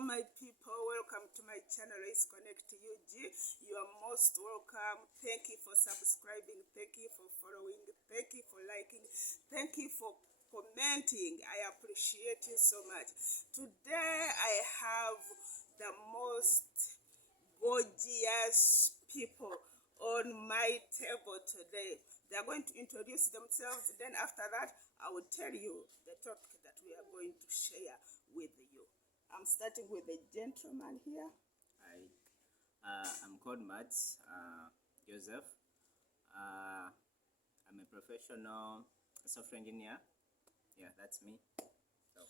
my people, welcome to my channel. Let's connect to UG. You are most welcome. Thank you for subscribing. Thank you for following. Thank you for liking. Thank you for commenting. I appreciate you so much. Today I have the most gorgeous people on my table today. They are going to introduce themselves. Then after that, I will tell you the topic that we are going to share with you. I'm starting with the gentleman here. Hi, I'm called Mats Joseph. I'm a professional software engineer. Yeah, that's me. So.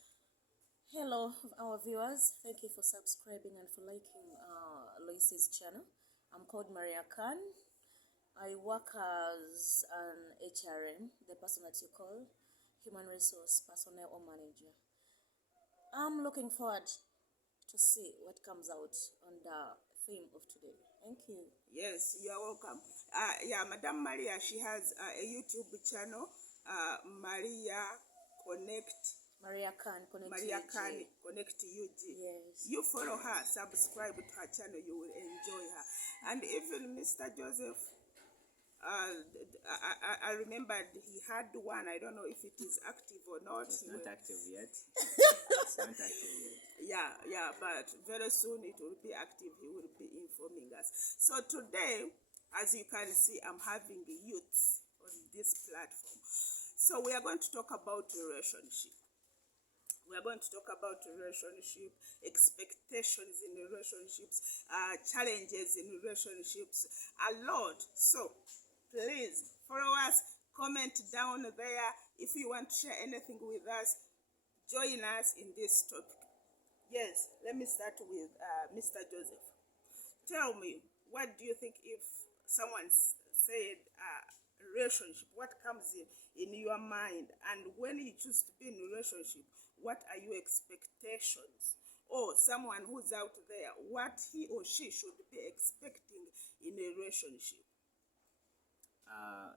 Hello, our viewers. Thank you for subscribing and for liking Lois's channel. I'm called Maria Khan. I work as an HRM, the person that you call Human Resource Personnel or Manager. I'm looking forward to see what comes out on the theme of today. Thank you. Yes, you are welcome. Madam Maria, she has a YouTube channel, Maria Connect. Maria Khan, Connect Maria UG. Khan, Connect UG. Yes. You follow her, subscribe to her channel, you will enjoy her. And even Mr. Joseph, I remembered he had one. I don't know if it is active or not. It's not active yet. It's not active yet. Yeah, but very soon it will be active. He will be informing us. So today, as you can see, I'm having youths on this platform. So we are going to talk about relationship. We are going to talk about relationship, expectations in relationships, challenges in relationships, a lot. So please follow us, comment down there. If you want to share anything with us, join us in this topic. Yes, let me start with Mr. Joseph. Tell me, what do you think if someone said relationship, what comes in your mind? And when you choose to be in a relationship, what are your expectations? Or someone who's out there, what he or she should be expecting in a relationship?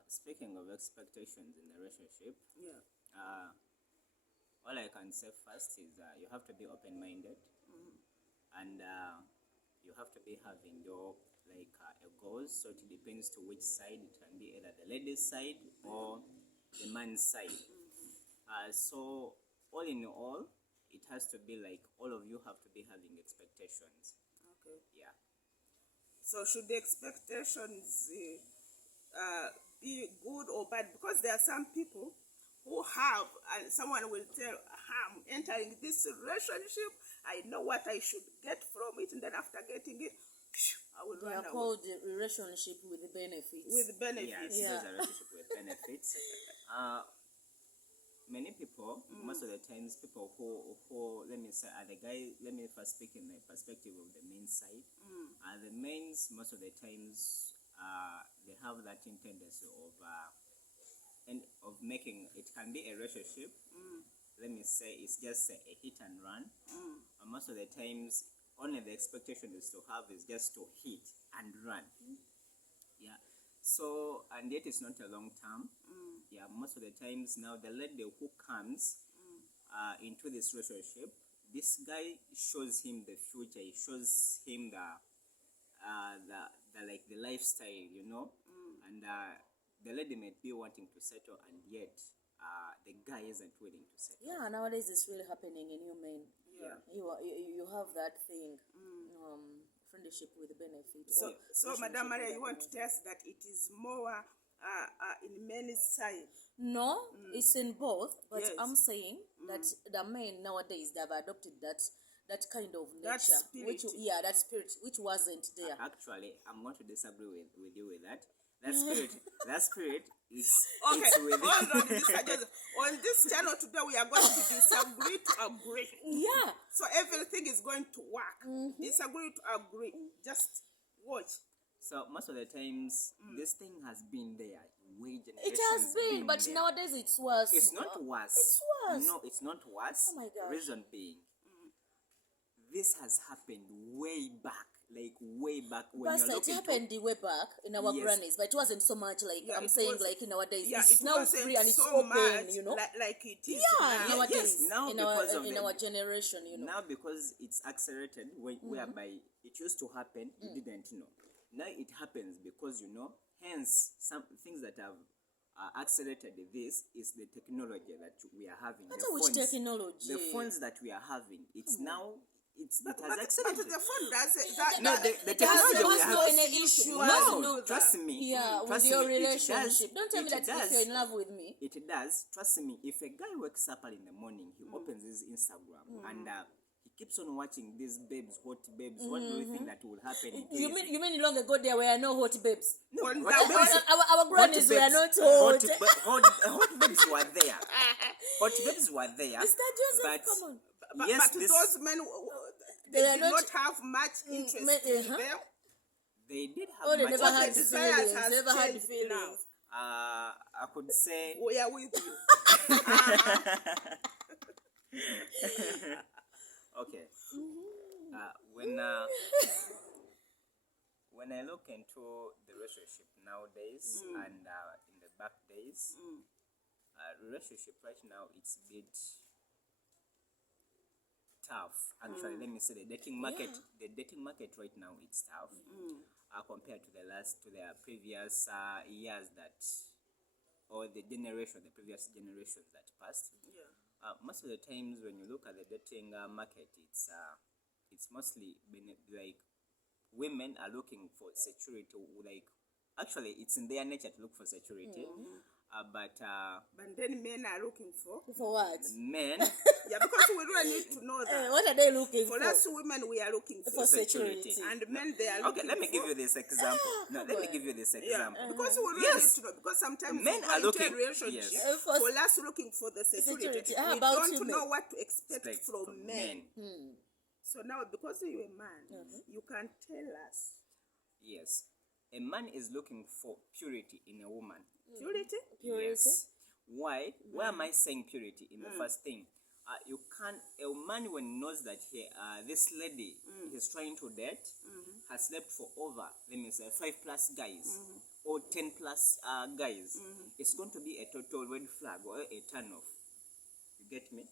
Speaking of expectations in a relationship, Yeah. all I can say first is you have to be open-minded, and you have to be having your a goals. So it depends to which side. It can be either the lady's side or the man's side. So all in all, it has to be like all of you have to be having expectations. Okay. Yeah. So should the expectations be good or bad? Because there are some people who have, and someone will tell, I'm entering this relationship, I know what I should get from it, and then after getting it, I will They run are away. called the relationship with benefits. With benefits. Yes, Yeah. there's a relationship with benefits. Many people, most of the times, people who let me say, are the guy. Let me first speak in the perspective of the men's side. The men's, most of the times, they have that tendency of making it can be a relationship. Let me say it's just a hit and run. And most of the times, only the expectation is to have is just to hit and run. Yeah. So, and yet it's not a long term. Yeah, most of the times now the lady who comes into this relationship, this guy shows him the future. He shows him the lifestyle, you know, and the lady may be wanting to settle, and yet the guy isn't willing to settle. Yeah, nowadays it's really happening in you men. Yeah. You have that thing, friendship with benefit. So Madam Maria, you want to tell us that it is more in men's side? No, it's in both, but Yes. I'm saying that the men nowadays they have adopted that kind of That nature, spirit. that spirit which wasn't there. Actually, I'm going to disagree with you with that. That spirit is Okay, it's with hold on, Mr. Joseph. On this channel today, we are going to disagree to agree. Yeah. So everything is going to work. Disagree to agree. Just watch. So most of the times, this thing has been there. It has been, but there. nowadays it's worse. It's not worse. It's worse. No, it's not worse. Oh my gosh. Reason being, this has happened way back, like way back when Pastor, you're it looking happened way back in our Yes. grannies, but it wasn't so much like Yeah, I'm it saying was- like in our days. Yeah, It's it now wasn't free and it's so open, much you know. like it is Yeah, now. nowadays now in because of in the- our generation, you know. now because it's accelerated, whereby it used to happen, you didn't know. Now it happens because you know. Hence, some things that have accelerated this is the technology that we are having. What the are which phones, technology? The phones that we are having. It's now. But it has the accelerated. phone does it. No, the It has technology we no have. any issue. No, No, trust me. yeah, with Trust your me, it relationship. does- Don't tell me it that if does. you're in love with me. It does. Trust me. If a guy wakes up early in the morning, he opens his Instagram and he keeps on watching these babes, hot babes. What do you think that will happen? to You his- mean long ago there were no hot babes? No, On hot the babes- Our grannies were babes- not hot. hot babes were there. Hot babes were there. Mr. Joseph, but come on. yes, but this, those men, They they are did not- not have much interest men- in uh-huh. them. they did have Oh, they much never What had the interest. desires feelings. has Never had changed feelings. I could say We are with you. okay. When I look into the relationship nowadays and in the back days, relationship right now it's a bit tough. Actually, let me say the dating market. The dating market right now it's tough compared to the previous years that, or the previous generations that passed. Yeah. Most of the times when you look at the dating market, it's mostly been like women are looking for security. Like actually, it's in their nature to look for security, but But then men are looking for. For what? men Yeah, because we really need to know that. What are they looking for? For us women, we are looking for, For security. And men, they are okay. looking Let me for. give you this example. No, let me give you this Yeah, example. because we really Yes. need to know. Because sometimes Men we are go into looking- a relationship yes. for us looking for the security. Security. How We about don't you, know men? what to expect Like from men. Hmm. So now, because you're a man, you can tell us Yes, a man is looking for purity in a woman. purity. Purity. Yes. Why? Why am I saying purity in the first thing? You can't. A man when knows that this lady he's trying to date has slept for over, let me say, 5+ guys or 10+ guys. It's going to be a total red flag or a turn off. You get me?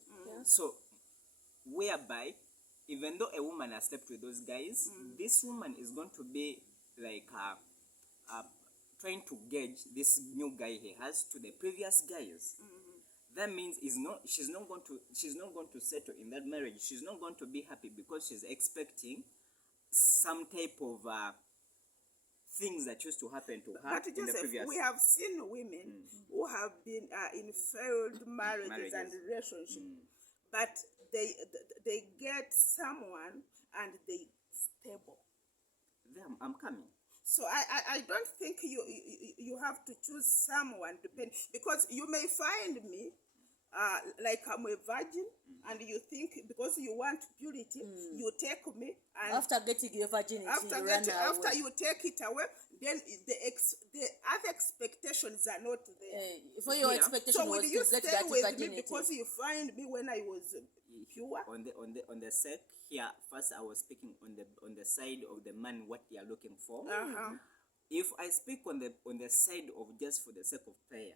So, whereby even though a woman has slept with those guys, this woman is going to be like trying to gauge this new guy he has to the previous guys. That means she's not going to settle in that marriage. She's not going to be happy because she's expecting some type of things that used to happen to her But in the Joseph, previous. we have seen women who have been in failed marriages and Marriages. relationships, but they get someone and they stable. I'm coming. So I don't think you have to choose someone because you may find me like I'm a virgin and you think because you want purity you take me and After getting your virginity, after you run away. you take it away, then the other expectations are not there. For your Yeah. expectation So was will you to get stay that with virginity. me because you find me when I was pure? On the sec here, first I was speaking on the side of the man what they are looking for. Uh-huh. If I speak on the side of just for the sake of prayer,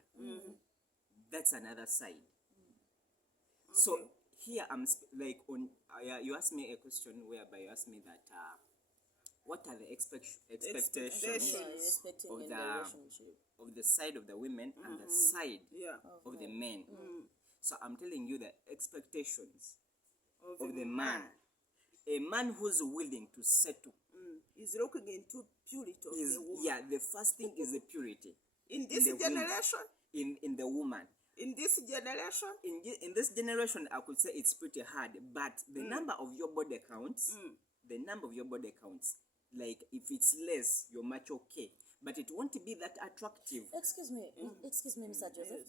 that's another side. So here I'm like on. You asked me a question whereby you asked me that what are the expectations Yeah, you're expecting of in the the relationship. of the side of the women and the side Yeah. of the men. So I'm telling you the expectations of the man. A man who's willing to settle Is looking into purity of is the woman. the first thing is the purity In this the woman. generation, in the woman. in this generation, In this generation, I could say it's pretty hard, but the number of your body counts. The number of your body counts. Like if it's less, you're much okay, but it won't be that attractive. Excuse me, Mr. Joseph.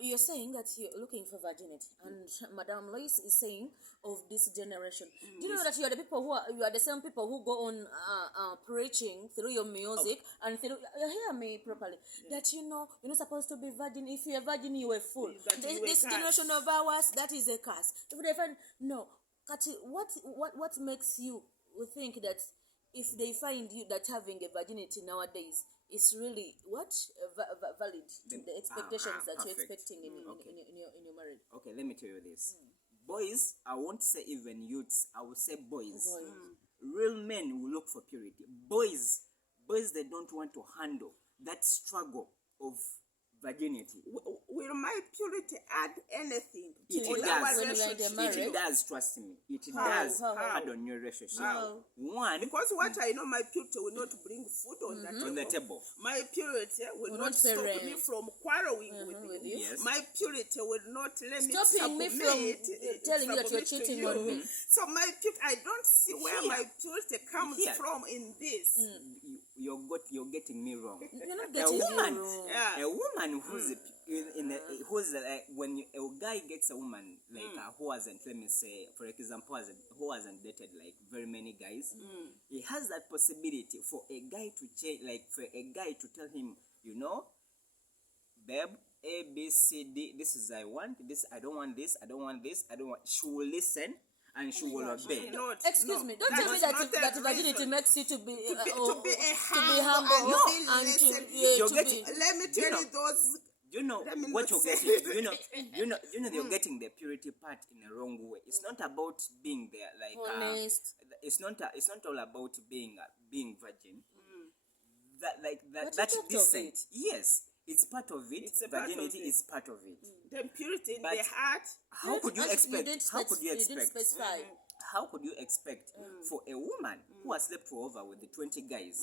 You're saying that you're looking for virginity, and Madame Lois is saying of this generation. Do you know that you are the people you are the same people who go on preaching through your music and through hear me properly that you're not supposed to be virgin. If you're a virgin, you are fool. That you were This cursed. generation of ours, that is a curse. If they find no. Kati, what makes you think that if they find you that having a virginity nowadays is really valid to the expectations that you're perfect. expecting in your marriage? Okay, let me tell you this. Boys, I won't say even youths, I will say boys. Real men will look for purity. Boys, they don't want to handle that struggle of virginity. Will my purity add anything to It our does. When you enter relationship? marriage? It does, trust me. It How? does How? add on your relationship. How? One, Because what I know, my purity will not bring food on the table. My purity will not not stop parent. me from quarreling with with you. you. Yes. My purity will not let me Stopping me from telling you that you're submit to cheating you. on me. So my purity, I don't see where Here. my purity comes Here. from in this. you're getting me wrong. You're not A getting woman, me wrong. Yeah. a woman who's who's when a guy gets a woman like who hasn't, let me say, for example, who hasn't dated like very many guys, he has that possibility for a guy to change, like for a guy to tell him, you know, babe, A, B, C, D, this is I want, this I don't want, this I don't want, this I don't want. She will listen and she will obey. Excuse me, don't tell me that virginity makes you to be to be a humble and and to listen. You're to getting- be. Let me tell you those. You know Let me what not you're say getting. it. You're getting the purity part in a wrong way. It's not about being there, like Honest. it's not all about being virgin. But That it's part of decent. it. Yes, it's part of it. It's a part of Virginity it. is part of it. The purity in But the heart. How could you expect? How could you You didn't expect? specify. How could you expect for a woman who has slept over with the 20 guys,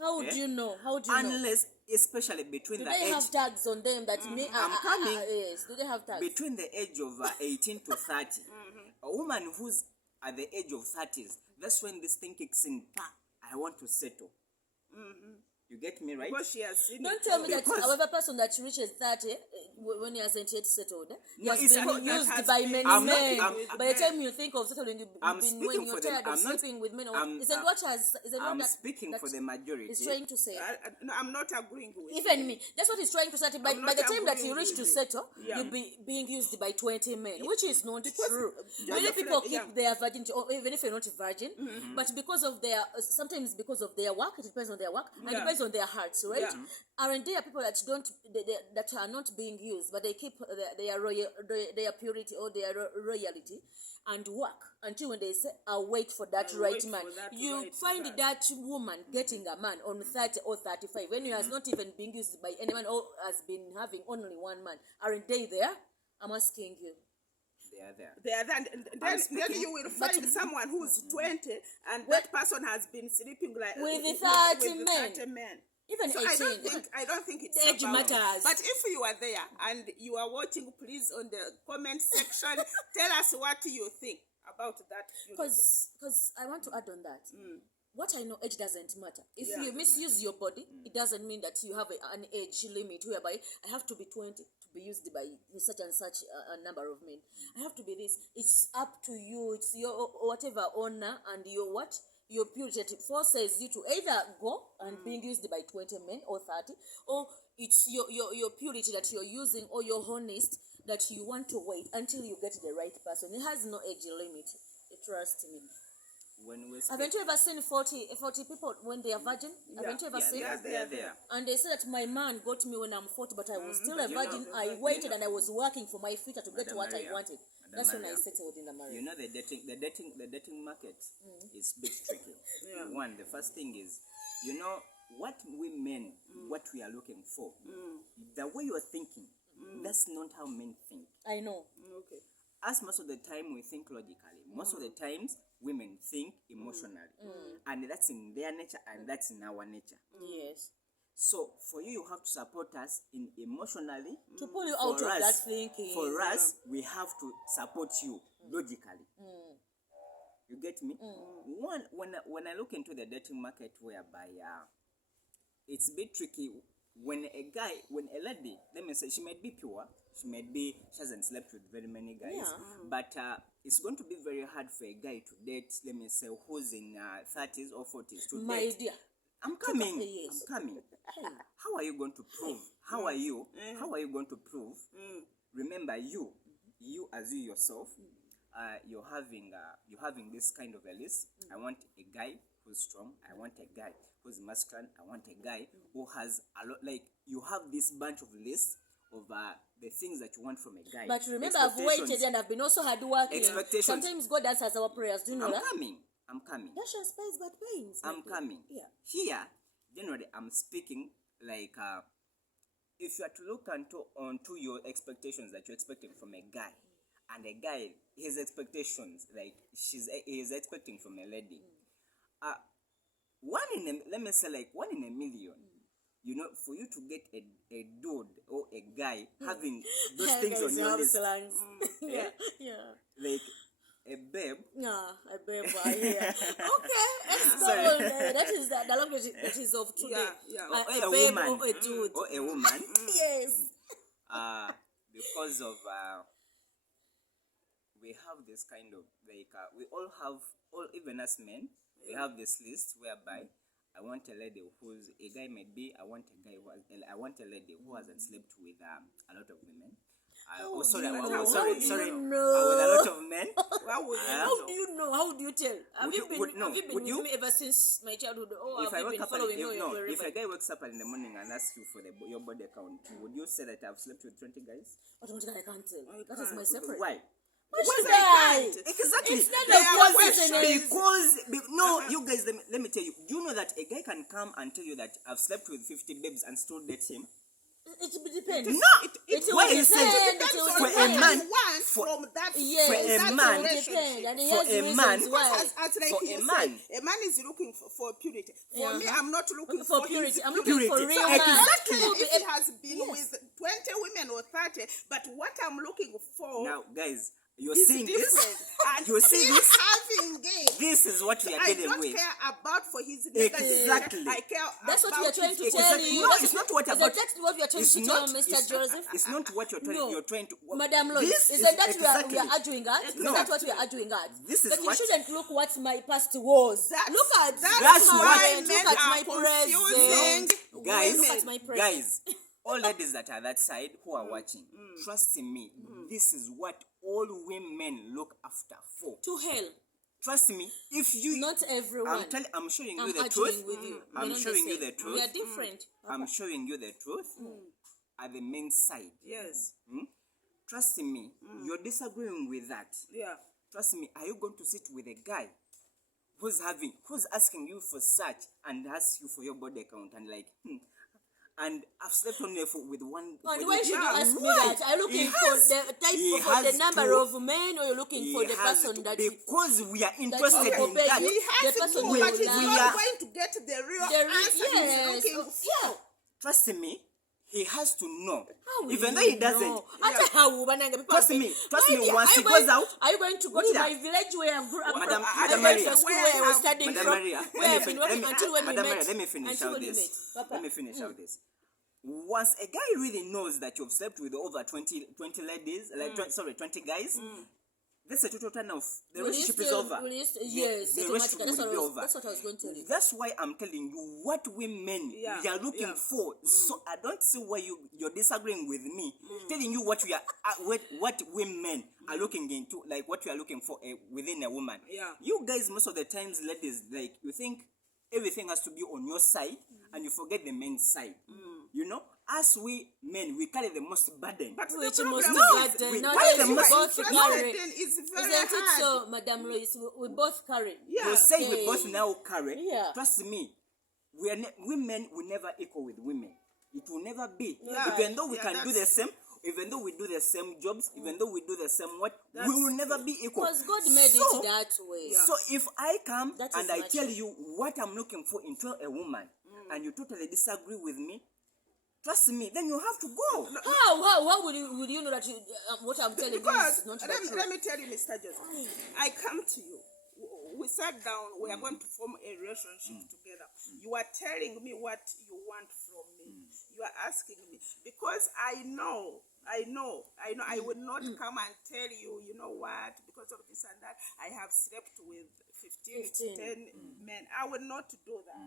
How would Yeah. you know? How do you know? unless, especially between Do the they age have tags on them that may? I'm coming. Yes. Do they have tags? between the age of 18 to 30, a woman who's at the age of 30s, that's when this thing kicks in. I want to settle. You get me right? Because she has seen Don't it. tell me that Because- however person that reaches 30 when he hasn't yet settled, he No, has it's been about- used that has by been- many I'm not- men. I'm- By the time you think of settling, you've I'm been speaking when you're for them. tired of I'm not- sleeping with men. I'm- Isn't what has? Isn't I'm what that? speaking that for the majority. He's trying to say. No, I'm not agreeing with Even me, that's what he's trying to say. By I'm the not time that you agreeing reach with to you. settle, Yeah. you'll be being used by 20 men, which is not true. Many Josephine, people keep yeah. their virginity, or even if you're not a virgin, but because of their, sometimes because of their work, it depends on their work, and Yeah. depends on their hearts, right? Yeah. Aren't there people that that are not being used, but they keep their purity or their royalty and work until when they say, I'll wait for that I'll right wait man. for that You right find man. that woman getting a man on 30 or 35 when he has not even been used by anyone or has been having only one man. Aren't they there? I'm asking you. They are there. They are then speaking- you will find someone who's 20 and What- that person has been sleeping like With the with 30 the men. 30 men. Even So 18. I don't think it's The age about it. matters. But if you are there and you are watching, please on the comment section tell us what you think about that. Because I want to add on that. What I know, age doesn't matter. If Yeah. you misuse your body, it doesn't mean that you have an age limit whereby I have to be 20 to be used by such and such a number of men. I have to be this. It's up to you. It's your whatever honor and your what? Your purity forces you to either go and being used by 20 men or 30, or it's your purity that you're using, or you're honest that you want to wait until you get the right person. It has no age limit. Trust me. When we speak, Haven't you ever seen 40 people when they are virgin? Haven't you ever yeah, seen they are there. And they say that my man got me when I'm 40, but I was still a virgin. I waited and I was working for my future to get Madam what Maria, I wanted. Madam That's when I Maria, settled in the marriage. You know the dating market is a bit tricky. One, the first thing is, you know what we men, what we are looking for. The way you are thinking, that's not how men think. I know. Okay. As most of the time we think logically, most of the times women think emotionally, and that's in their nature and that's in our nature. Yes. So for you have to support us in emotionally. To pull you For out of us- that thinking. For us, we have to support you logically. You get me? One, when I look into the dating market, whereby it's a bit tricky. When a lady, let me say, she might be pure, she hasn't slept with very many guys, Yeah. but it's going to be very hard for a guy to date, let me say, who's in 30s or 40s to My date. dear. I'm coming. Yes. I'm coming. Hey. How are you going to prove? How are you going to prove? Remember, you as you yourself, you're having this kind of a list. I want a guy who's strong. I want a guy who's masculine. I want a guy who has a lot. Like, you have this bunch of lists of the things that you want from a guy. But remember, I've waited and I've been also hard working. Expectations. Sometimes God answers our prayers. Do you know that? I'm coming. That's your space, but pains. I'm coming. Yeah. Here, generally, I'm speaking like if you are to look onto your expectations that you're expecting from a guy, and a guy, his expectations, like he is expecting from a lady, let me say like 1 in a million. You know, for you to get a dude or a guy having those things on your list, Yeah. like a babe. Yeah, a babe. Yeah. Okay, let's go Sorry. on. That is the language that is of today. Yeah. A a babe woman. or a dude. Or a woman. Yes. Because of we have this kind of like we all have, even as men, we have this list whereby I want a lady who's a guy may be. I want a lady who hasn't slept with a lot of women. Sorry, you know? with a lot of men. How do you know? How do you tell? Have you been would with you? me ever since my childhood? Or If have I you wake been up following me? if a guy wakes up in the morning and asks you for your body count, would you say that I've slept with 20 guys? Automatically, I can't tell. That is my separate. Why? Why should I I? can't? Exactly. It's not They a are coincidence. No, you guys, let me tell you. Do you know that a guy can come and tell you that I've slept with 50 babes and still date him? It depends. No, It why will you saying depend. Depends It will on for what a depend. man, you want for- from that. Yes, for a that man, it relationship. depends. And he For has a reasons man- why. As like For you a said, man. a man is looking for purity. For me, Uh-huh. I'm not looking For for purity. his I'm looking for Purity. real man. Exactly. Who will be If he has been Yes. with 20 women or 30, but what I'm looking for now, guys, you're is seeing different. this. And You see me this? having gay. This is what we are I dealing don't with. care about for his negative. Exactly. I care That's what about we are trying his to Exactly. tell Exactly. you. No, That's it's not what Is about. that what we are trying It's to not. tell Mr. Joseph? It's not what you're trying. No. You're trying to. Madam Lois, This is that we exactly. are arguing at? No. Is that what we are arguing at? This is but what- you shouldn't look what my past was. Look at That's my why current, men look at are my confusing present. Guys, Look at my present. guys, all ladies that are that side who are watching, trust in me, this is what all women look after for. To hell. Trust me, if you Not everyone. I'm showing you I'm the arguing truth. with you. I'm We're not showing the you the same. truth. We are different. I'm showing you the truth at the men's side. Yes. Trust in me, you're disagreeing with that. Yeah. Trust me, are you going to sit with a guy who's asking you for search and asks you for your body count and like, and I've slept on you with one. And why should you ask me Why? that? Are you looking He for has- the type he for the has number to- of men, or you're looking for the person that because we are interested you in obey that. you. He has The person to, who but he's will not love- going to get the real The answer yes, he's looking for. yeah. Trust me, he has to know. How will Even though you he doesn't. know? Trust me, once he goes out. Are you going to go to Wait my a- village where I grew up? Madam- I Madam went Maria. to school where I was studying Madam from. Maria, Where I've been working until when we Madam met. Maria, let me finish Until out when we this. met. Papa. Let me finish out this. Once a guy really knows that you've slept with over 20 ladies, 20 guys, that's a total turn off. The relationship is over. Yes, the automatically. relationship That's will be over. that's what I was going to tell you. That's why I'm telling you what women we are looking for. So I don't see why you're disagreeing with me, telling you what we are, what women are looking into, like what we are looking for within a woman. Yeah. You guys, most of the times, ladies, like you think everything has to be on your side, and you forget the men's side. You know, as we men, we carry the most burden. But the Which problem most is bad. we No, carry no, the we most- both trust carry. is very Isn't it hard. so, Madam Lois? We both carry. Yeah. You say we Yeah, both yeah, now carry. Yeah. Trust me, women will never equal with women. It will never be. Yeah. Even though we Yeah, can do the that's- same, even though we do the same jobs, even though we do the same work, we will never be equal. Because God made So- it that way. So if I come That and is I natural. tell you what I'm looking for into a woman, and you totally disagree with me, trust me, then you have to go. How would you know that what I'm telling you Because is not the let truth? me tell you, Mr. Joseph, I come to you. We sat down. We are going to form a relationship together. You are telling me what you want from me. You are asking me because I know. I would not come and tell you, you know what, because of this and that, I have slept with 15. 10 men. I would not do that.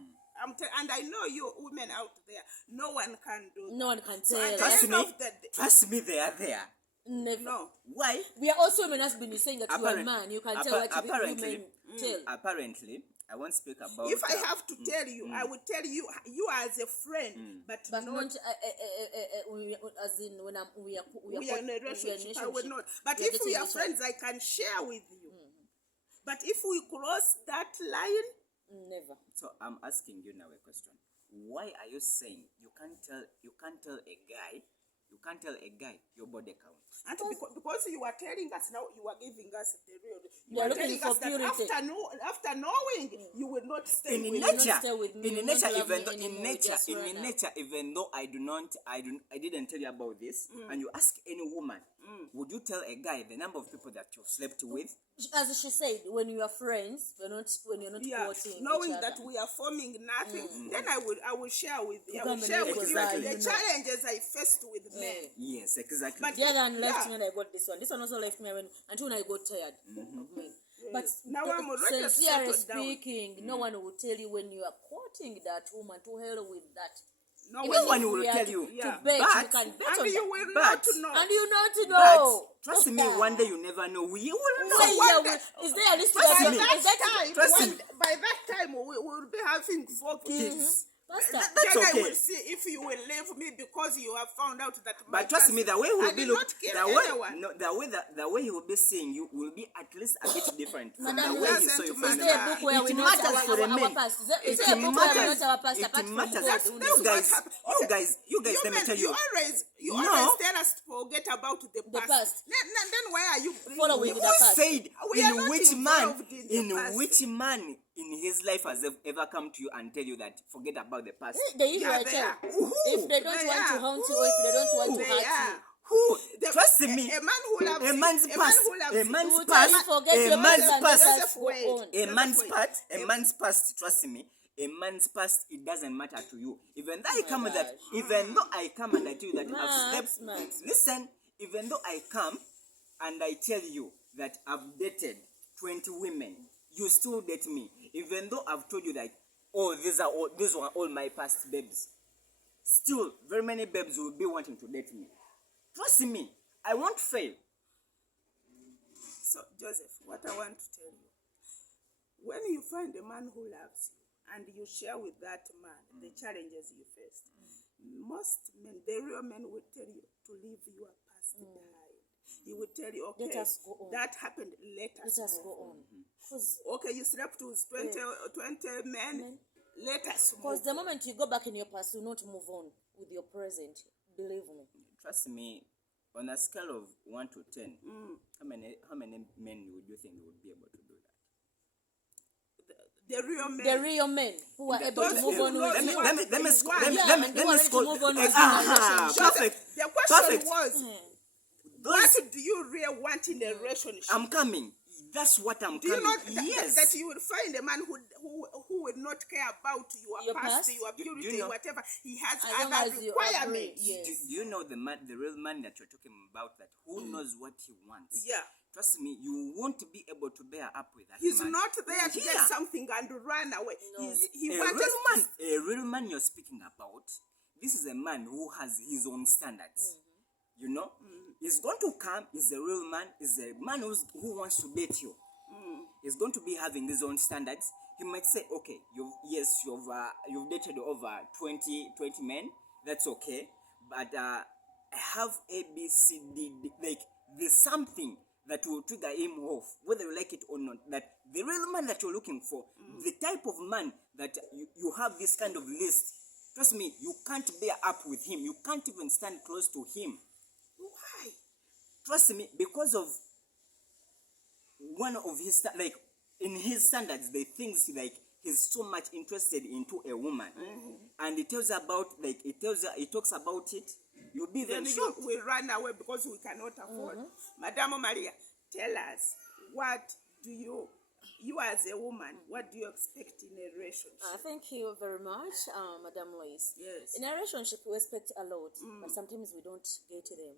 And I know you women out there, no one can do that. No one can So tell. at the Trust end me, of the day, trust me, they are there. Never. No. Why? We are also women has been saying that you are a Apparent- man. You can tell what apparently, women tell. apparently, I won't speak about. If I have to tell you, I would tell you as a friend, but But not. not as in when we We are in a relationship. I will not. But We are if we getting are each friends, I can share with you. But if we cross that line, never. So I'm asking you now a question. Why are you saying you can't tell a guy your body count? and because you are telling us now, you are giving us the real. You They are are looking telling for us that purity. after knowing, you will not stay In with not nature, stay with me, in you will nature, not love even me though anymore, you just run out. nature, even though I didn't tell you about this, and you ask any woman, would you tell a guy the number of people that you've slept with? As she said, when you are friends, when you're not Yeah, quoting knowing each that other. we are forming nothing, then I will share with you. I will Come share and with you Exactly. the challenges I faced with men. Yes, exactly. But The other one left yeah. me when I got this one. This one also left me until I got tired of me. But Now I'm already sincerely settled down. speaking, no one will tell you when you are quoting that woman to hell with that. No Even one if will we are tell to- you. to Yeah. bet, But- you can bet on And you that. will But- not know. And you not But know. trust me, one day you never know. We will know. Well, one yeah, day- is there a list Trust that me. By is that that time, Trust me. by that time, we will be having 4 kids. Pastor? Then That's I okay. will see if you will leave me because you have found out that. But trust me, the way he I will did be not kill anyone. the way he will be seeing you will be at least a bit different from Madam, the way he listen saw you to from Is the there a Madam. book where we It know matters our for the men. past? Is there It a book where we matters. know our past It apart from matters. God? That's who what knows? guys, happened. you guys, let me men, tell you. You No. always tell us to forget about the past. past. Then why are you bringing Following it? the Who past. said We are in not which man involved in the past. which man in his life has ever come to you and tell you that forget about the past? They usually Yeah, they tell. are. Who? If they don't They want to are. haunt you or if they don't want to They hurt are. you. Who? The- Trust me. A man who loves A you. man's A man past. who loves A you. man's Who will past. tell you forget A your man's past and past. just Joseph go Wade. on. A Joseph man's Wade. past, trust me, a man's past, it doesn't matter to you. Even though I my come gosh. even though I come and I tell you that I've Max, slept, Max. listen, even though I come and I tell you that I've dated 20 women, you still date me. Even though I've told you that, oh, these were all my past babes. Still, very many babes will be wanting to date me. Trust me, I won't fail. So, Joseph, what I want to tell you, when you find a man who loves you and you share with that man the challenges you faced, most men, the real men, will tell you to leave your past behind. He will tell you, okay, Let us go on. that happened, let us go on. Because Okay, you slept with 20 men, let us move. the moment you go back in your past, you not move on with your present. Believe me. Trust me, on a scale of 1 to 10, how many men would you think would be able to do that? The real men. The real men who are able to those move who on know with you you. want Let me is score. one. Yeah, Let me and they wanted to score. move on with Joseph, Perfect. the question Perfect. was, Those, what do you really want in a relationship? I'm coming. That's what I'm Do you coming. know Yes. that you will find a man who will not care about your past? past, your Do you purity, know- whatever. He has As long other as you requirements. agree, yes. Do you know the real man that you're talking about? That who knows what he wants? Yeah. Trust me, you won't be able to bear up with that He's man. not there to Yeah. get something and run away. No. He a wanted real man, a real man you're speaking about. This is a man who has his own standards. You know, he's going to come. He's a real man. He's a man who wants to date you. He's going to be having his own standards. He might say, okay, you've dated over 20 men. That's okay, but I have A, B, C, D. Like there's something that will trigger him off, whether you like it or not. That the real man that you're looking for, the type of man that you have this kind of list. Trust me, you can't bear up with him. You can't even stand close to him. Why? Trust me, because of one of his in his standards, the things like he's so much interested into a woman, and it talks about it. You'll be Then very shocked. we run away because we cannot afford. Madame Maria, tell us, what do you as a woman, what do you expect in a relationship? Thank you very much, Madam Lois. Yes. In a relationship, we expect a lot, but sometimes we don't get them.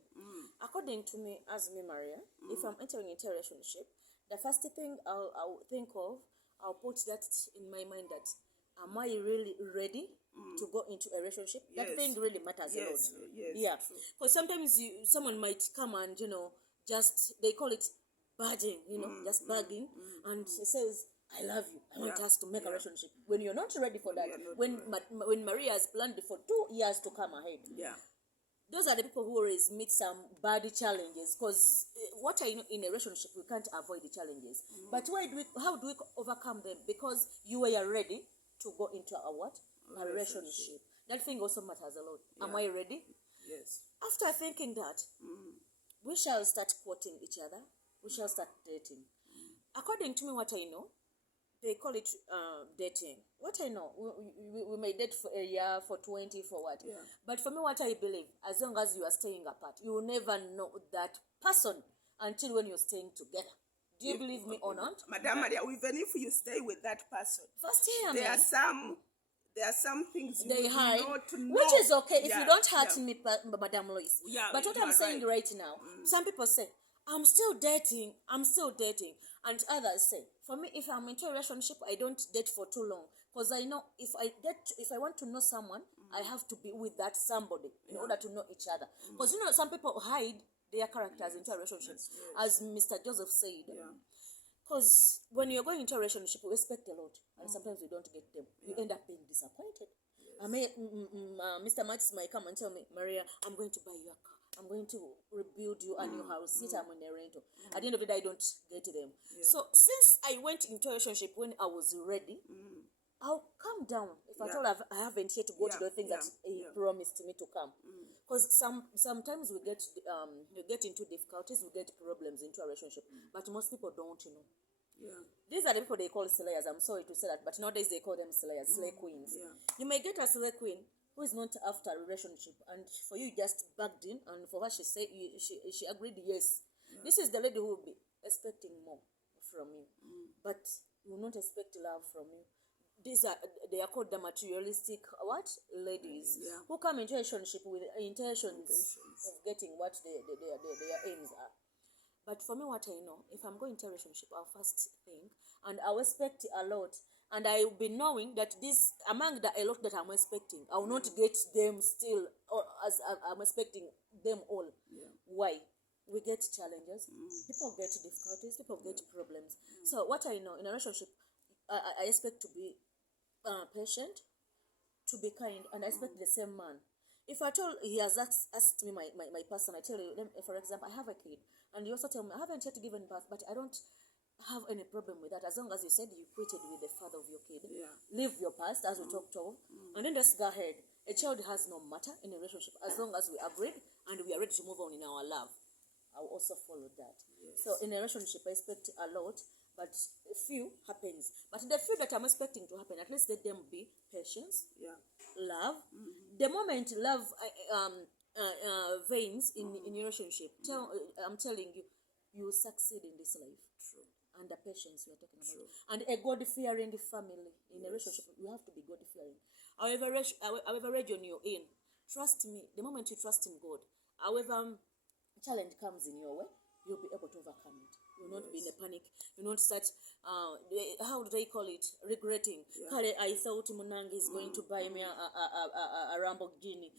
According to me, as me, Maria, if I'm entering into a relationship, the first thing I'll think of, I'll put that in my mind that am I really ready to go into a relationship? That Yes. thing really matters a lot. Yes, yes, Yeah, true. because sometimes someone might come and just they call it bugging, just bugging, and she says, "I love you. I want Yeah, us to make a yeah. relationship." When you're not ready for that, you're not when Maria has planned for 2 years to come ahead, Yeah. those are the people who always meet some bad challenges. Because what I know, in a relationship, we can't avoid the challenges. But how do we overcome them? Because you were ready to go into a relationship. That thing also matters a lot. Am I ready? Yes. After thinking that, we shall start quoting each other. We shall start dating. According to me, what I know, they call it dating. What I know, we may date for a year, for 20, for what. Yeah. But for me, what I believe, as long as you are staying apart, you will never know that person until when you're staying together. Do you believe me or not? Madam Maria, even if you stay with that person, First, hear there are me. some things you They would hide, not know. which is okay if Yeah, you don't hurt yeah. me, Madam Lois. Yeah, But what you I'm are saying right. right now, some people say, I'm still dating, and others say, for me, if I'm into a relationship, I don't date for too long, because I know if I want to know someone, I have to be with that somebody in order to know each other. Because some people hide their characters into a relationship, as Mr. Joseph said. Yeah. Because when you're going into a relationship, we expect a lot, and sometimes we don't get them. You end up being disappointed. Mr. Max might come and tell me, Maria, I'm going to buy you a car. I'm going to rebuild you a new house. Sit, I'm on a rental. At the end of the day, I don't get them. So since I went into a relationship when I was ready, I'll calm down. If at all I haven't yet to go to the things that he promised me to come. Because sometimes we get into difficulties, we get problems into a relationship, but most people don't know. Yeah. These are the people they call slayers. I'm sorry to say that, but nowadays they call them slayers, slay queens. Yeah. You may get a slay queen who is not after a relationship, and for you just bugged in, and for her she said she agreed yes. This is the lady who will be expecting more from you, but will not expect love from you. They are called the materialistic ladies who come into a relationship with intentions of getting what their aims are. But for me, what I know, if I'm going to a relationship, I'll first think, and I'll expect a lot, and I will be knowing that this among the a lot that I'm expecting, I will not get them still, or as I'm expecting them all. Why? We get challenges, people get difficulties, people get problems. So what I know in a relationship, I expect to be patient, to be kind, and I expect the same man. If at all he has asked me my person, I tell you, for example, I have a kid, and you also tell me, I haven't yet given birth, but I don't have any problem with that, as long as you said you quitted with the father of your kid. Leave your past, as we talked of, and then just go ahead. A child has no matter in a relationship, as long as we agreed and we are ready to move on in our love. I'll also follow that. So in a relationship, I expect a lot, but a few happens. But the few that I'm expecting to happen, at least let them be patience, love. The moment love veins in your relationship, I'm telling you, you will succeed in this life. True. And the patience we are talking about. And a God-fearing family. In a relationship, you have to be God-fearing. However region you're in, trust me, the moment you trust in God, however challenge comes in your way, you'll be able to overcome it. You'll not be in a panic. You'll not start, how do they call it? Regretting. Kale, I thought Munangi is going to buy me a Lamborghini.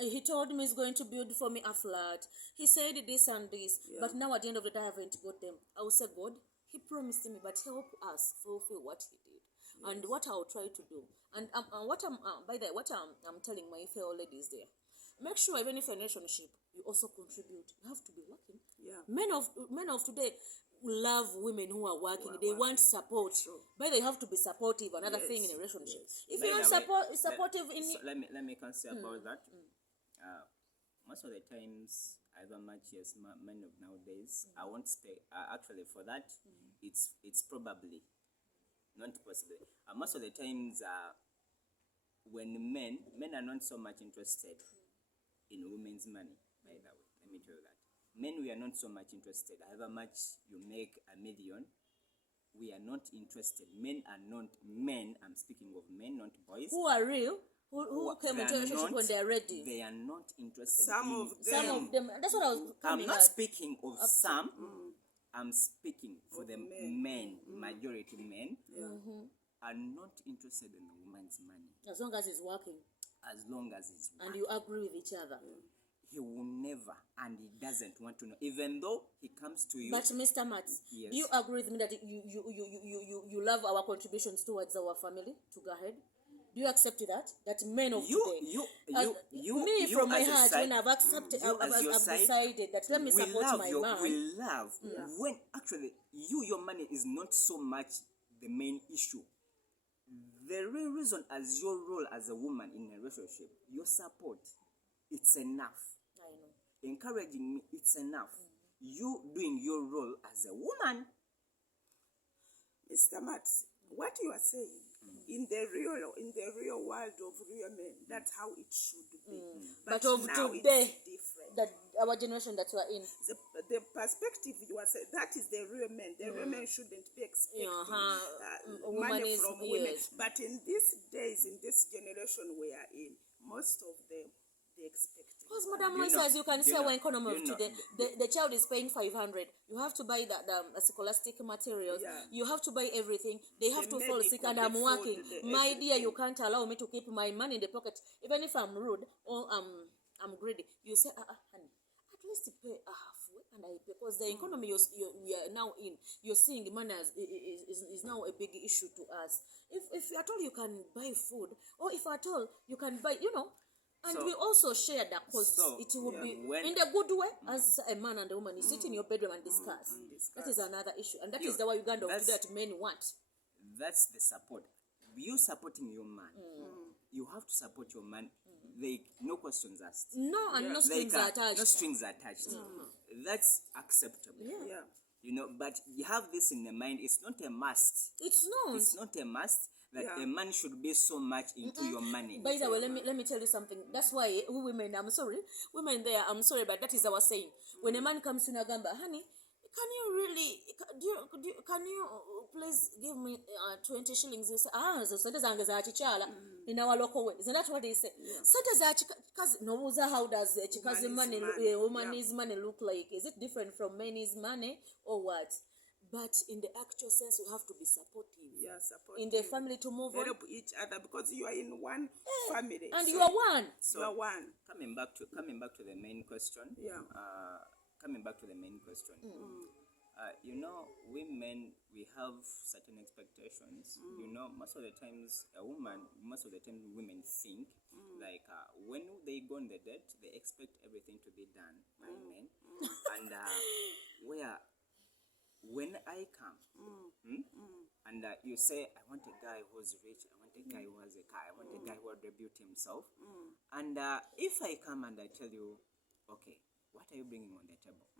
He told me he's going to build for me a flat. He said this and this. But now at the end of the day, I haven't got them. I will say, God, he promised me, but help us fulfill what he did. And what I'll try to do. And what I'm telling my fellow ladies there, make sure even if a relationship, you also contribute. You have to be working. Men of today love women who are working. They want support, but they have to be supportive. Another thing in a relationship. If you're not supportive let me consider about that. Most of the times, either matches men of nowadays, I won't speak. Actually, for that, it's probably not possible. Most of the times, when men are not so much interested in women's money. By the way, let me tell you that men, we are not so much interested. However much you make $1 million, we are not interested. Men are not men. I'm speaking of men, not boys. who are real, who came into a relationship when they are ready. They are not interested. Some of them. That's what I was coming I'm not at. speaking of some. I'm speaking for the men, majority men. are not interested in the woman's money As long as he's working as long as he's and you agree with each other. he will never, and he doesn't want to know, even though he comes to you. But Mr. Mats, Yes. do you agree with me that you love our contributions towards our family to go ahead? Do you accept that men of today? Me you from my as a heart, side- when I've accepted, you as your I've side, decided that let me we support love my your, man. we love when actually your money is not so much the main issue. The real reason as your role as a woman in a relationship, your support, it's enough. I know. Encouraging me, it's enough. You doing your role as a woman. Mr. Matt, what you are saying in the real world of real men, that's how it should be. But of now today, it's different. that our generation that we're in, The perspective you are saying, that is the real men. The real men shouldn't be expecting woman money is- from women. yes. But in these days, in this generation we are in, most of them, they expect it. because Madam You Lois, know- as you can you see, know- our economy you of know- today, the child is paying 500. You have to buy the scholastic materials. Yeah. You have to buy everything. They have The to fall sick, medical, and the I'm food, working. the My dear, you everything. can't allow me to keep my money in the pocket, even if I'm rude or I'm greedy. You say, honey, at least pay a half and I pay, because the economy we are now in, you're seeing the money is now a big issue to us. If at all you can buy food, or if at all you can buy, and So- we also share that cost. so, It will be when- in the good way, as a man and a woman, you sit in your bedroom and discuss. That is another issue, and that is the way Uganda of today that men want. That's the support. You supporting your man. You have to support your man. No questions asked. No, and no strings No attached. strings attached. That's acceptable. Yeah. But you have this in the mind. It's not a must. It's not. It's not a must that Yeah. a man should be so much into your money. By the way, let me tell you something. That's why we women, I'm sorry, women there, I'm sorry, but that is our saying. When a man comes to Nagamba, honey, can you please give me 20 shillings? You say, so sente zange za chichala in our local way. Isn't that what they say? Sente za chikazi, nobuza, how does chikazi money, woman's money look like? Is it different from men's money or what? But in the actual sense, you have to be supportive. Yeah, support In the family to move on. help each other, because you are in one family. And so you are one. you are one. Coming back to the main question. Yeah. Coming back to the main question. We men, we have certain expectations. Most of the times women think like when they go on the date, they expect everything to be done by men, and when I come, and you say, I want a guy who's rich, I want a guy who has a car, I want a guy who will debut himself, and if I come and I tell you, okay, what are you bringing on the table?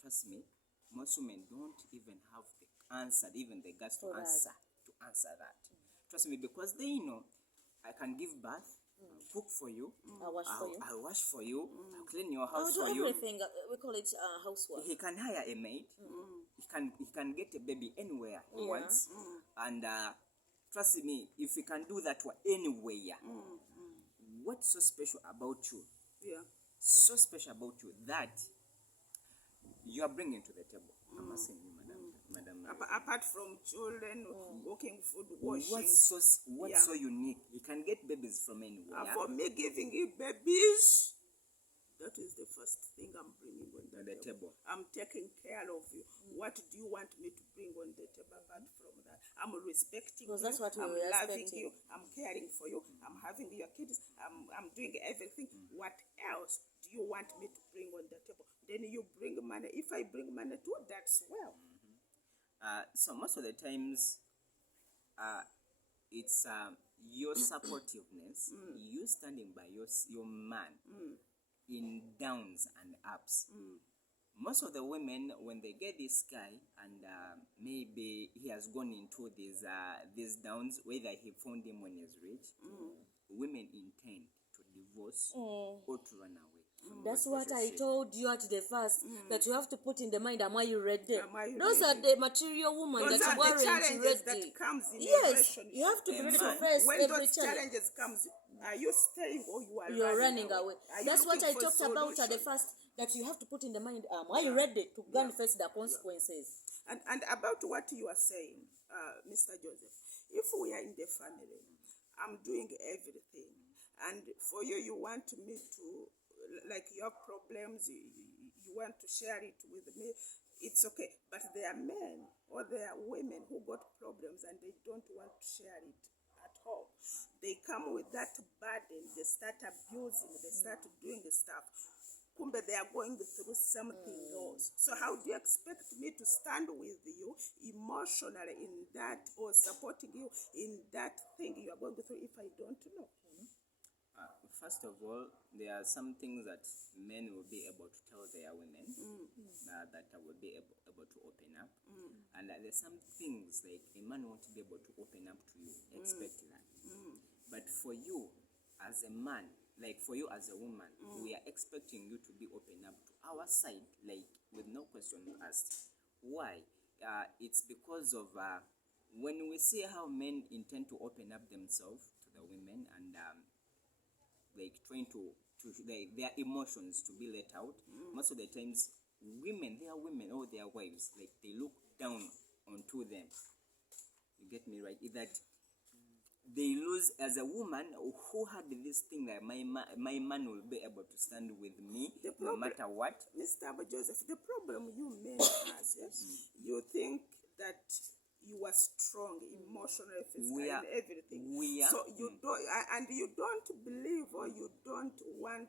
Trust me, most women don't even have the answer, even the guts to answer that. Trust me, because they know I can give birth, I'll cook for you, I'll wash for you. I'll wash for you, I'll clean your I'll house do for you. everything. We call it housework. He can hire a maid. He can get a baby anywhere he wants. And trust me, if he can do that anywhere, what's so special about you? Yeah. So special about you that you are bringing to the table. I'm asking you, madam. Apart from children, cooking food, washing. What's so unique? You can get babies from anywhere. For me, giving you babies, that is the first thing I'm bringing on the table. I'm taking care of you. What do you want me to bring on the table apart from that? I'm respecting Because you. that's what we I'm were loving expecting. you. I'm caring for you. I'm having your kids. I'm doing everything. What else do you want me to bring on the table? Then you bring money. If I bring money too, that's well. So most of the times, it's your supportiveness, you standing by your man in downs and ups. Most of the women, when they get this guy and maybe he has gone into these downs, whether he found him when he's rich, women intend to divorce or to run away. That's what I told you at the first, that you have to put in the mind, am I ready? Am I Those are ready? the material women Those that are the weren't challenges ready. that comes in a Yes, relationship. you have to be ready to Amen. face When every those challenge. challenges comes, are you staying or You're running away. Are you That's what I looking for talked about at the solution? first, that you have to put in the mind, am I ready to go and face the consequences? And about what you are saying, Mr. Joseph, if we are in the family, I'm doing everything, and for you, you want me to, like, you have problems, you want to share it with me, it's okay. But there are men or there are women who got problems and they don't want to share it at all. They come with that burden, they start abusing, they start doing stuff. Kumbe, they are going through something else. So how do you expect me to stand with you emotionally in that, or supporting you in that thing you are going through, if I don't know? First of all, there are some things that men will be able to tell their women that will be able to open up. And there's some things like a man won't be able to open up to you. Expect that. But for you as a man, like for you as a woman, we are expecting you to be open up to our side, like with no question asked. Why? It's because of when we see how men intend to open up themselves to the women and like trying to their emotions to be let out. Most of the times, their women or their wives, like they look down onto them. You get me right? That they lose as a woman who had this thing that my man will be able to stand with me no matter what. Mr. Joseph, the problem you men has, yes? You think that you are strong emotionally, physically, and everything. So you don't, and you don't believe, or you don't want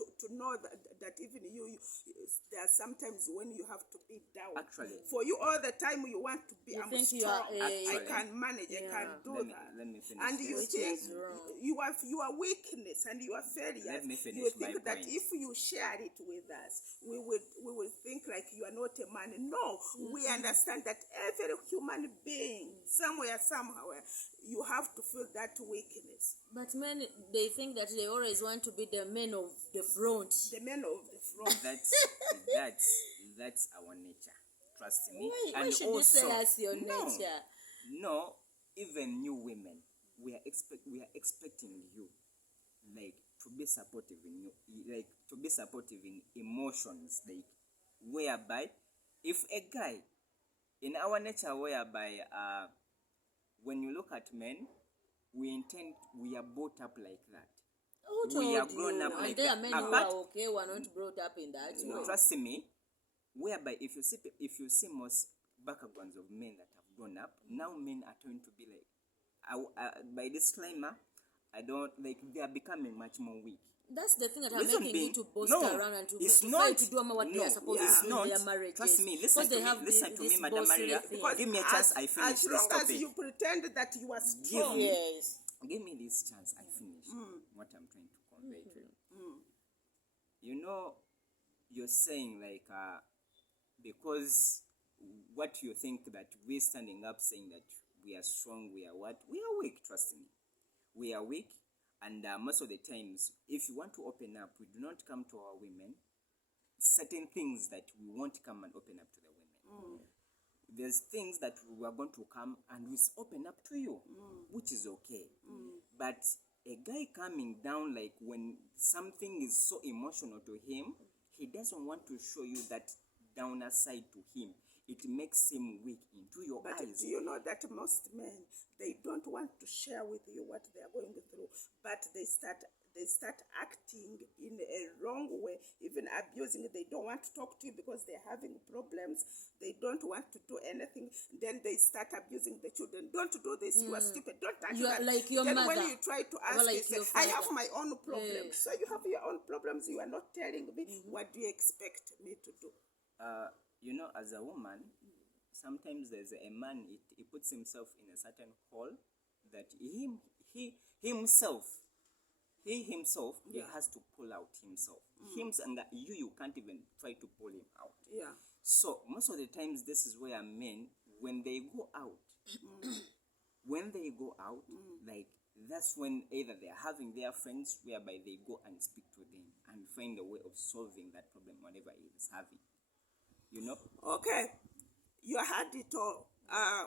to know that even you, there are sometimes when you have to be down. Actually, for you all the time you want to be, I'm strong, I can manage, I can do that. Let me finish. And you think your weakness and your failures. Let me finish you think my that point. if you share it with us, we will think like you are not a man. No, we understand that every human being, somewhere, somehow, you have to feel that weakness. But men, they think that they always want to be the men of the front. The men of the front. That's our nature. Trust me. Why should you tell us your nature? No, even you women, we are expecting you, like, to be supportive in you, like to be supportive in emotions, like whereby if a guy in our nature, whereby when you look at men, we are brought up like that. Who told we are grown you? up And like there that. are men who are okay, who are not brought up in that way. Trust me, whereby if you see most backgrounds of men that have grown up, now men are trying to be like, by disclaimer, I don't like, they are becoming much more weak. That's the thing that are Reason making being, you to boast no, around and to it's try not, to do what they are supposed to do in their marriages. Trust me, listen to me, Madam Maria. Give me a chance, I finish as this long topic. as you pretend that you are strong. Give me this chance, I finish what I'm trying to convey to you. You know, you're saying like, because what you think that we're standing up saying that we are strong, we are what? We are weak, trust me. We are weak, and most of the times, if you want to open up, we do not come to our women. Certain things that we won't come and open up to the women. There's things that we are going to come and we open up to you, which is okay. But a guy coming down, like when something is so emotional to him, he doesn't want to show you that downer side to him. It makes him weak into your eyes. But do you know that most men, they don't want to share with you what they are going through, but they start acting in a wrong way, even abusing. They don't want to talk to you because they're having problems. They don't want to do anything. Then they start abusing the children. Don't do this. You are stupid. Don't touch that. Like your then mother. when you try to ask, like you say, I have my own problems. So you have your own problems. You are not telling me. What do you expect me to do? You know, as a woman, sometimes there's a man, he puts himself in a certain hole that he himself has to pull out himself. And you can't even try to pull him out. Yeah. So most of the times, this is where men, when they go out, like that's when either they're having their friends whereby they go and speak to them and find a way of solving that problem, whatever he is having. You know? Okay. You had it all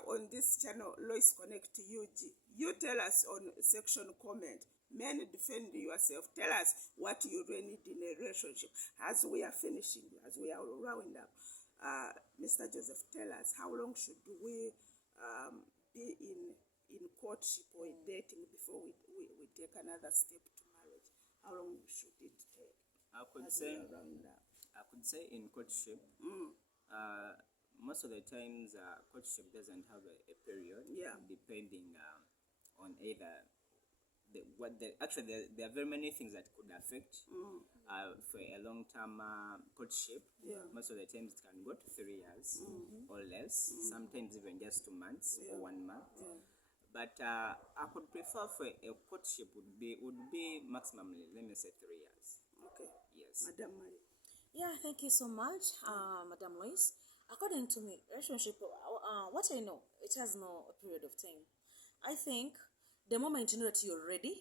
on this channel, Lois Connect UG. You tell us on section comment. Men, defend yourself. Tell us what you really need in a relationship. As we are finishing, as we are rounding up, Mr. Joseph, tell us how long should we be in courtship or in dating before we take another step to marriage? How long should it take? I could As say we are rounding up. in courtship, most of the times courtship doesn't have a period. Yeah. Depending on either there are very many things that could affect for a long-term courtship. Yeah. Most of the times it can go to 3 years or less. Sometimes even just 2 months or 1 month. Yeah. But I could prefer for a courtship would be maximum, let me say 3 years. Okay. Yes. Madam Maria. Yeah, thank you so much, Madam Lois. According to me, relationship, what I know, it has no period of time. I think the moment you know that you're ready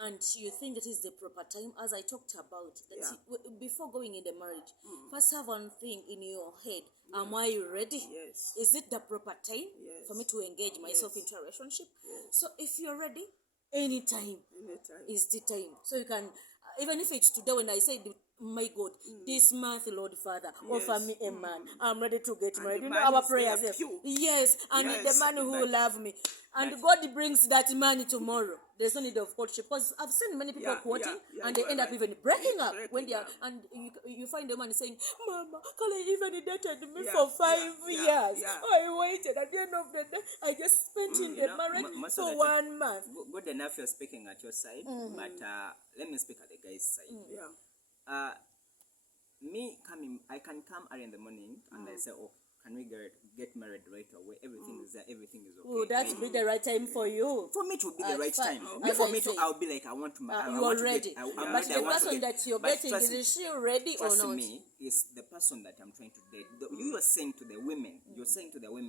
and you think it is the proper time, as I talked about, that before going in the marriage, first have one thing in your head: am I ready? Yes. Is it the proper time for me to engage myself into a relationship? So if you're ready, anytime is the time. So you can, even if it's today when I say, my God, this month, Lord Father, offer me a man. I'm ready to get married. the You know man our is prayers. there, Yes, pure. yes, and Yes, the man who but- will love me. And God brings that man tomorrow. There's no need of courtship, because I've seen many people quoting and they you are end up right. even breaking up Breaking when they are, up. and you find the man saying, Mama, Kale even dated me Yeah, for 5 yeah, years. yeah. I waited. At the end of the day, I just spent in the marriage most of for the 1 month. Good enough you're speaking at your side, but let me speak at the guy's side. Yeah. I can come early in the morning and I say, oh, can we get married right away? Everything is there, everything is okay. Would that be the right time for you? For me, it would be the right Fine. time. As For I me, say, I'll be like, I want to marry. you are ready. I'm But ready, I the want to person get- that you're but getting, trust me, is she ready or Trust not? me, it's the person that I'm trying to date. You are saying to the women,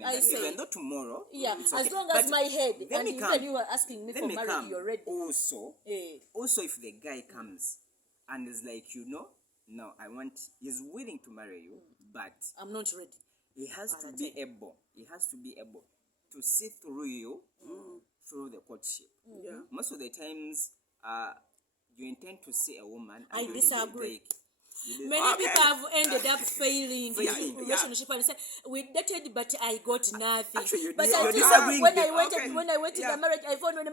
I that say- even though tomorrow, Yeah, it's as okay. long as But my head, let and me even come. you are asking me Let for me marriage, come. you're ready. Also, if the guy comes and is like, no, he's willing to marry you, but I'm not ready. he has to be able to see through you through the courtship. Yeah. Most of the times, you intend to see a woman. I And you disagree. you Many Okay. people have ended up failing in Failing, relationship and say, we dated but I got nothing. Actually, but you're I think disagreeing when with- I went okay. in Yeah. the marriage, I found my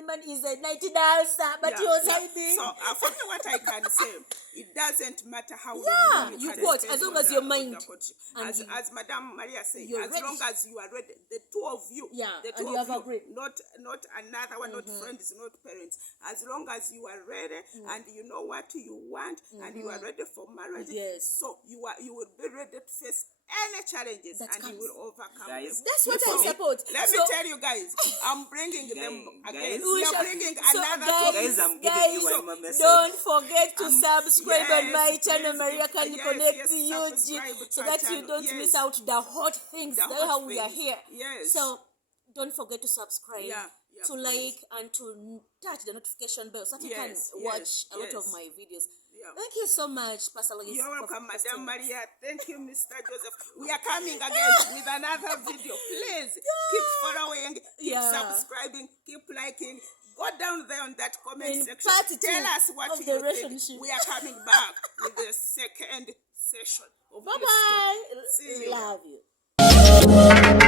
man is a $90, but he was hiding. So for me, what I can say, it doesn't matter how Yeah, long you can quote, spend as long on as the- your on mind the courtship. and As Madam Maria said, you're as ready. long as you are ready, the two of you, Yeah, the and two you of have you, agreed. not another one, not friends, not parents. As long as you are ready and you know what you want and you are ready for marriage, Yes. so you will be ready to face any challenges That and comes. you will overcome Guys, them. That's what For I me, support. Let me So- tell you guys, I'm bringing them Guys, again. we We are shall- bringing so another guys, Guys, I'm giving guys, you one more message. don't forget to Um, subscribe on my yes, channel, please, Maria Can yes, Connect yes, YouTube, subscribe to so our that you channel, don't yes. miss out the hot things. The That's hot how we are things, here. yes. So don't forget to subscribe, Yeah, to please. like, and to touch the notification bell so that you Yes, can yes, watch a lot of yes. my videos. Yeah. Thank you so much, Pastor Lois. You're for welcome, hosting Madam us. Maria. Thank you, Mr. Joseph. We are coming again with another video. Please keep following, keep Yeah. subscribing, keep liking. Go down there on that comment In section. part two Tell us what of you the think. relationship. We are coming back with the second session of this Bye-bye. topic. See you. Love you.